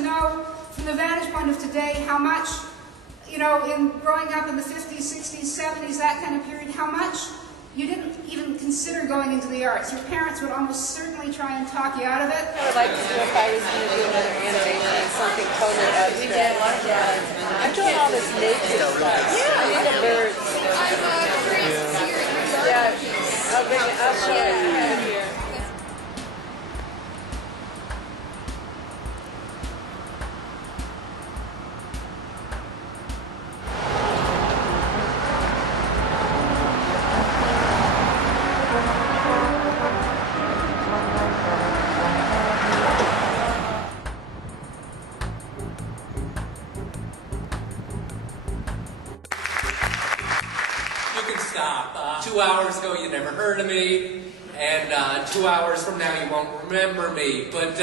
to know from the vantage point of today how much, you know, in growing up in the 50s, 60s, 70s, that kind of period, how much you didn't even consider going into the arts. Your parents would almost certainly try and talk you out of it. I would like to do if I was going to do another animation, something totally abstract. I'm doing all this nature stuff. I need the birds. Yeah, I'll bring it up here. You can stop. 2 hours ago you never heard of me, and 2 hours from now you won't remember me. But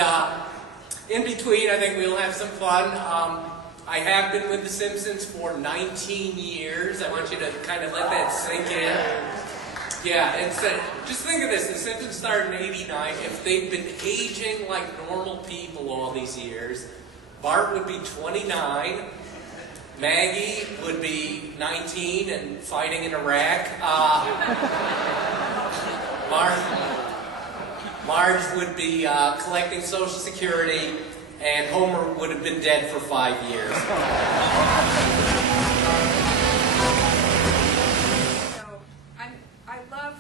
in between, I think we'll have some fun. I have been with The Simpsons for 19 years. I want you to kind of let that sink in. Yeah, it's just think of this. The Simpsons started in '89. If they'd been aging like normal people all these years, Bart would be 29. Maggie would be 19 and fighting in Iraq. Marge would be collecting Social Security, and Homer would have been dead for 5 years. So I love,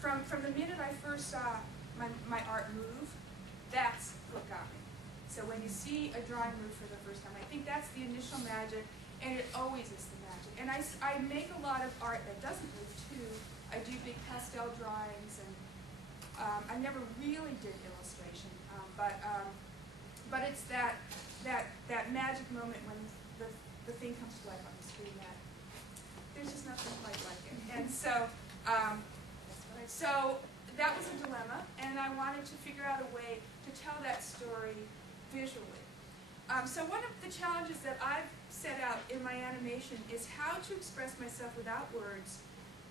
from the minute I first saw my art move, that's what got me. So when you see a drawing move for the first time, I think that's the initial magic, and it always is the magic. And I make a lot of art that doesn't move too. I do big pastel drawings, and I never really did illustration, but it's that magic moment when the thing comes to life on the screen that there's just nothing quite like it. And so so that was a dilemma, and I wanted to figure out a way to tell that story visually. So one of the challenges that I've set out in my animation is how to express myself without words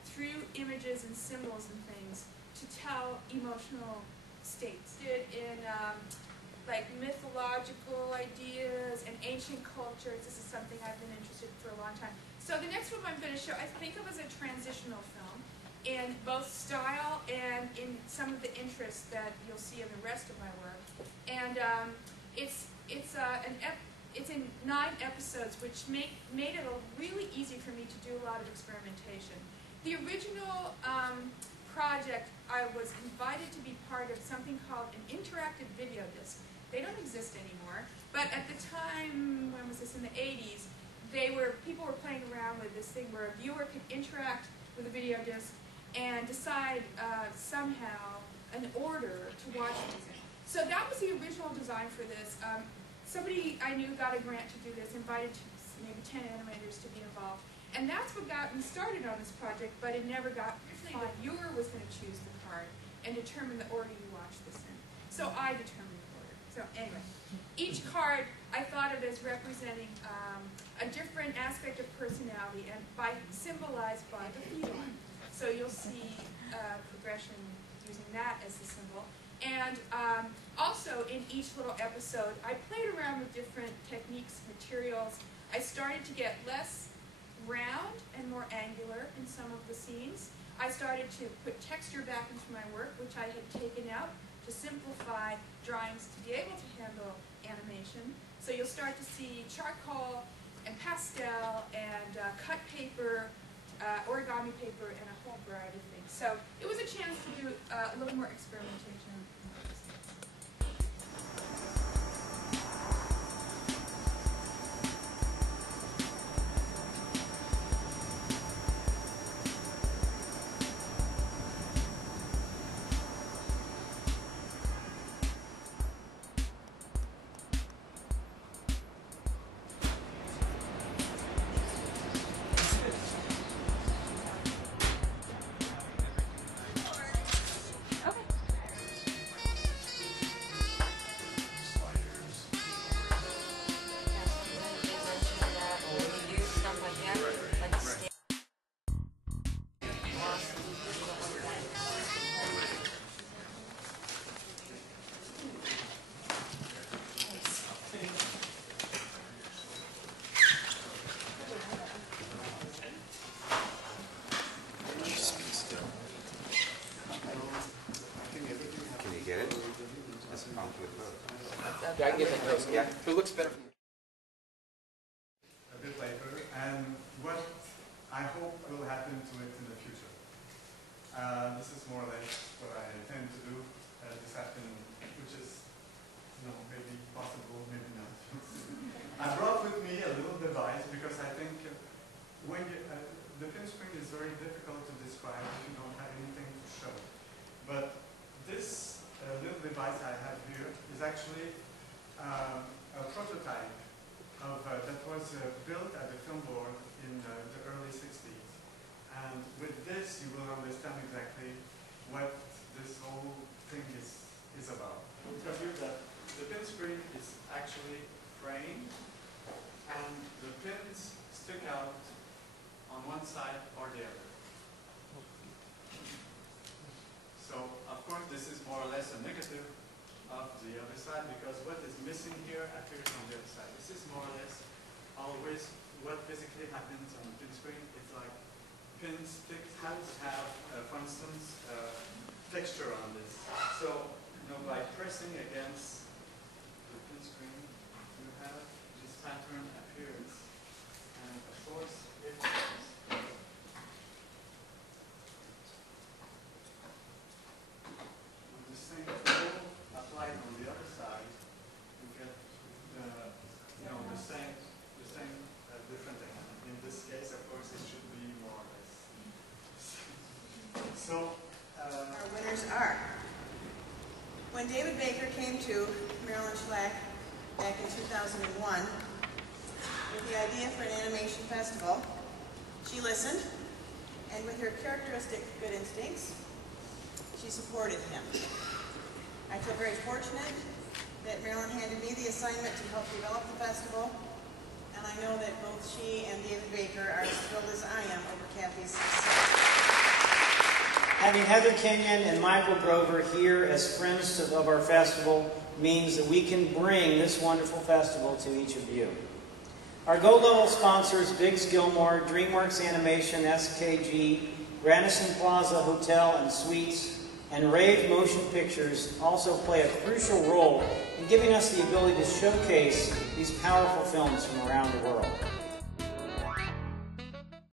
through images and symbols and things to tell emotional states. In like mythological ideas and ancient cultures, this is something I've been interested in for a long time. So the next film I'm going to show, I think of as a transitional film in both style and in some of the interests that you'll see in the rest of my work. And it's in 9 episodes, which made it really easy for me to do a lot of experimentation. The original project, I was invited to be part of something called an interactive video disc. They don't exist anymore, but at the time, when was this, in the 80s, people were playing around with this thing where a viewer could interact with a video disc and decide somehow an order to watch these in. So that was the original design for this. Somebody I knew got a grant to do this, invited maybe 10 animators to be involved. And that's what got me started on this project, but it never got originally the viewer was going to choose the card and determine the order you watch this in. So I determined the order. So anyway, each card I thought of as representing a different aspect of personality and symbolized by the feline. So you'll see progression using that as the symbol. And also in each little episode, I played around with different techniques, materials. I started to get less round and more angular in some of the scenes. I started to put texture back into my work, which I had taken out to simplify drawings to be able to handle animation. So you'll start to see charcoal and pastel and cut paper, origami paper, and a whole variety of things. So it was a chance to do a little more experimentation. Yeah, I can get that close. Yeah. Who looks better from a bit later, and what I hope will happen to it in the future. This is more or less what I intend to do this afternoon, which is, maybe possible, maybe not. I brought with me a little device because I think when the pin spring is very difficult to describe if you don't have anything to show. But this little device I have here is actually a prototype of that was built at the film board in the early 60s. And with this, you will understand exactly what this whole thing is about. Because here the pin spring is actually framed, and the pins stick out on one side or the other. So, of course, this is more or less a negative of the other side, because what is missing here appears on the other side. This is more or less always what physically happens on the pin spring. It's like pin sticks have to have, for instance, texture on this. So, by pressing against the pin spring, you have this pattern appears. And of course, if with the same tool applied on the other side, you get the same different thing. In this case, of course, it should be more or less. So, Our winners are, when David Baker came to Marilyn Schlack back in 2001 with the idea for an animation festival, she listened, and with her characteristic good instincts, she supported him. I feel very fortunate that Marilyn handed me the assignment to help develop the festival, and I know that both she and David Baker are as thrilled as I am over Kafi's success. Having Heather Kenyon and Michael Grover here as friends of our festival means that we can bring this wonderful festival to each of you. Our Go-Level sponsors, Biggs Gilmore, DreamWorks Animation, SKG, Grandison Plaza Hotel and Suites, and Rave Motion Pictures also play a crucial role in giving us the ability to showcase these powerful films from around the world.